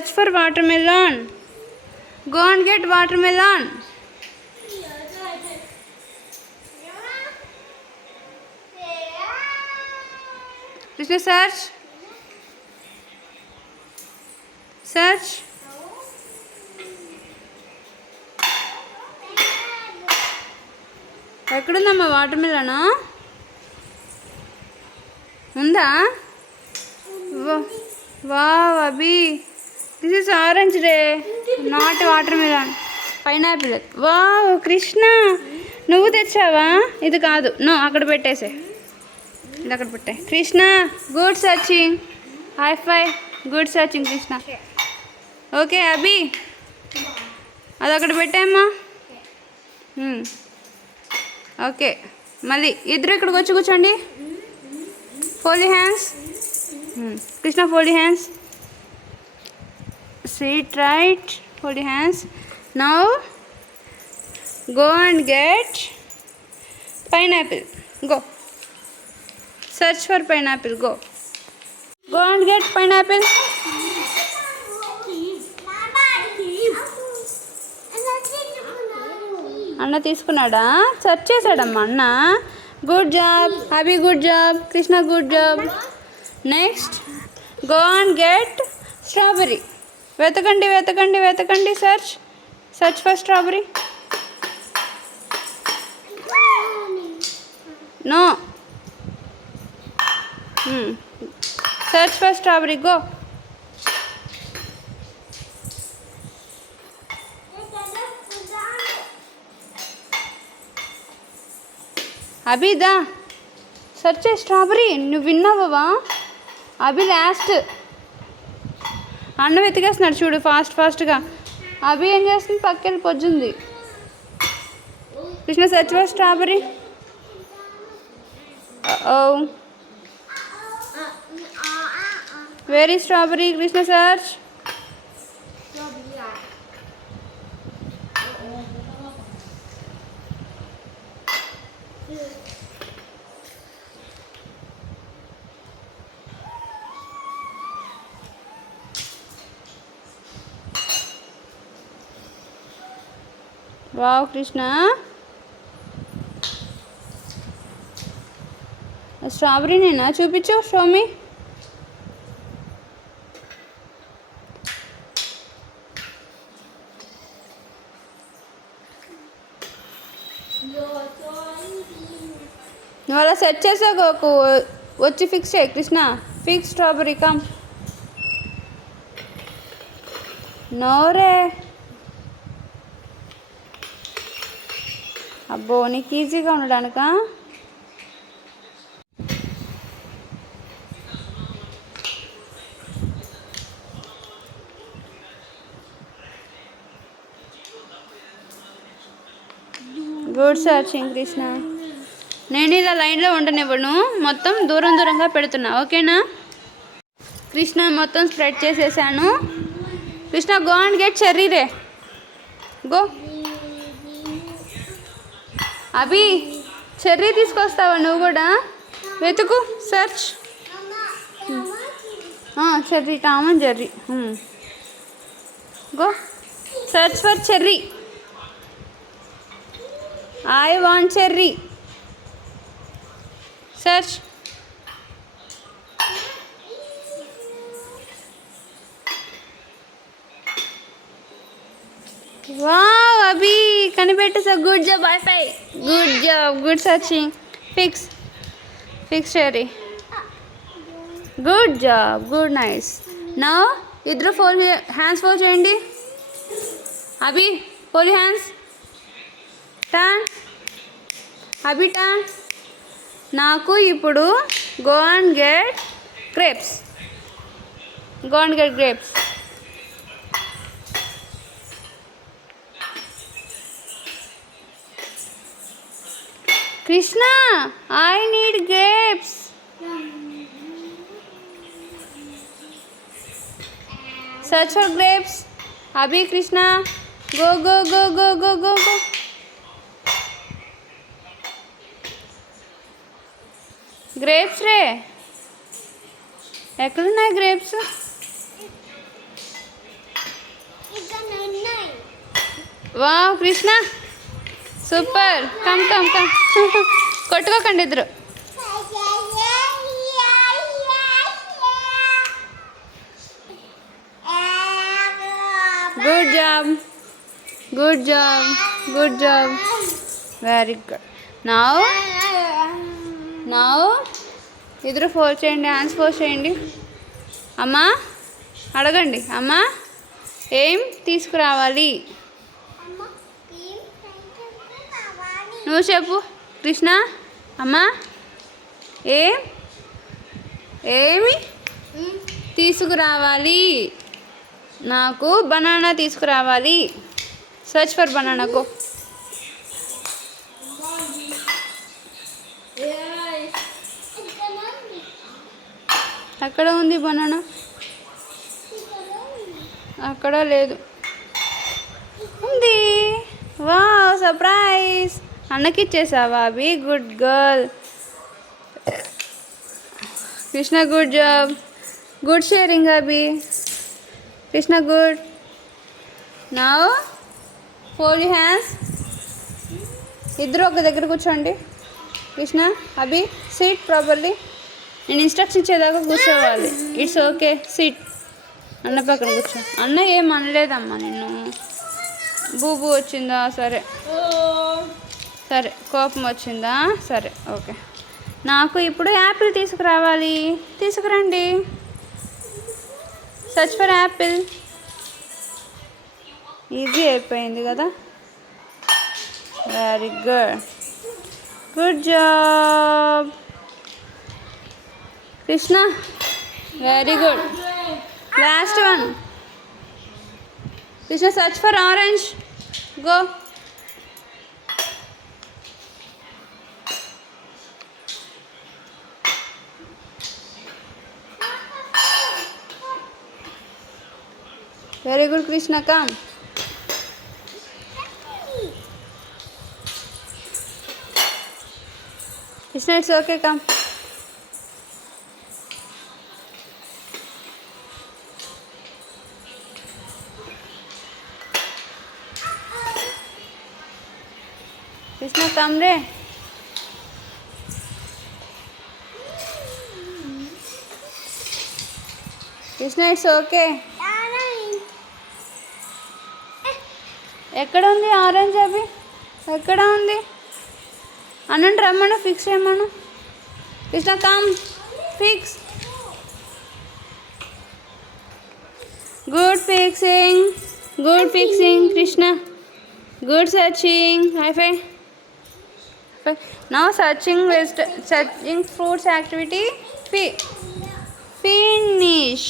Search for watermelon. Go and get watermelon. Krishna, search. Search. ఎక్కడుందమ్మా watermelon? ఉందా? Wow Abhi, this is orange రే, not watermelon, pineapple. Wow Krishna, నువ్వు తెచ్చావా? ఇది కాదు, నో, అక్కడ పెట్టేసే, ఇది అక్కడ పెట్టే. Krishna, good searching, high five, good searching Krishna. ఓకే అభి, అది అక్కడ పెట్టామ్మా. ఓకే, మళ్ళీ ఇద్దరు ఇక్కడికి వచ్చి కూర్చోండి. Fold your hands. Krishna, fold your hands. Sit right, hold your hands. Now go and get pineapple. Go. Search for pineapple. Go. Go and get pineapple. అన్న తీసుకున్నాడా? సెర్చ్ చేశాడమ్మా అన్న. Good job Abhi, good job Krishna, good job. Next go and get strawberry. వెతకండి వెతకండి వెతకండి. Search, search for strawberry. No, search for strawberry. Go. Abhi దా, search చేయి strawberry. నువ్వు విన్నావా? అభి లాస్ట్. అన్న వెతికేస్తున్నాడు చూడు, ఫాస్ట్ ఫాస్ట్గా. అభి ఏం చేస్తుంది? పక్కన పొజ్జుంది. Krishna, search for strawberry. Oh, where is strawberry? Krishna, search. Wow Krishna, స్ట్రాబెర్రీనేనా? చూపించు, షోమి. నువ్వు అలా సెట్ చేసాక వచ్చి ఫిక్స్ చేయి కృష్ణ. Fix strawberry, come. నోరే, అబ్బో నీకు ఈజీగా ఉండడానికా? Good searching Krishna. నేను ఇలా లైన్లో ఉండనివ్వను, మొత్తం దూరం దూరంగా పెడుతున్నా, ఓకేనా? కృష్ణ మొత్తం స్ప్రెడ్ చేసేసాను. Krishna, go and get cherry రే. గో. అభి, చెర్రీ తీసుకొస్తావా నువ్వు కూడా? వెతుకు, search. Cherry, Tom and Jerry. Go, search for cherry. I want cherry. Search. Wow Abhi, కనిపెట్టేసా. Good job, high five. Good job, good searching. Fix, fix cherry. Good job, good, nice. నా ఇద్దరు fold hands fold చేయండి. Abhi, fold hands. Turn. Abhi turn. నాకు ఇప్పుడు go and get grapes. Go and get grapes. Krishna, I need grapes. Search for grapes. Abhi, Krishna, go, go, go, go, go, go, go. Grapes రే, ఎక్కడున్నాయి grapes? Wow Krishna super. Come come come. కొట్టుకోకండి ఇద్దరు. Good job good job good job. Very good. Now ఇద్దరు fold చేయండి, hands fold చేయండి. అమ్మా అడగండి. అమ్మా ఏం తీసుకురావాలి? నువ్వు చెప్పు కృష్ణ. అమ్మా ఏమి తీసుకురావాలి? నాకు బనానా తీసుకురావాలి. Search for banana go. అక్కడ ఉంది బనానా. అక్కడ లేదు. ఉంది. Wow surprise. అన్నకి ఇచ్చేసావా Abhi? Good girl. Krishna good job. Good sharing Abhi. Krishna good. Now fold your hands. ఇద్దరు ఒక దగ్గర కూర్చోండి. Krishna Abhi sit properly. నేను ఇన్స్ట్రక్షన్ ఇచ్చేదాకా కూర్చోవాలి. It's okay sit. అన్న పక్కన కూర్చో. అన్న ఏం అనలేదమ్మా నిన్ను. బూబు వచ్చిందా? సరే సరే. కోపం వచ్చిందా? సరే ఓకే. నాకు ఇప్పుడు యాపిల్ తీసుకురావాలి. తీసుకురండి. Search for Apple. ఈజీ అయిపోయింది కదా. Very good. Good job Krishna. Very good. Last one. Krishna search for orange. Go. Very good Krishna. కమ్. Krishna it's okay. Come. Krishna కమ్ రే. Krishna it's okay. ఎక్కడ ఉంది ఆరెంజ్ అవి? ఎక్కడ ఉంది? అన్నండి రమ్మను. ఫిక్స్ చేయమను. Krishna come fix. Good fixing. Good fixing Krishna. Good searching. High five. Now searching fruits activity finish.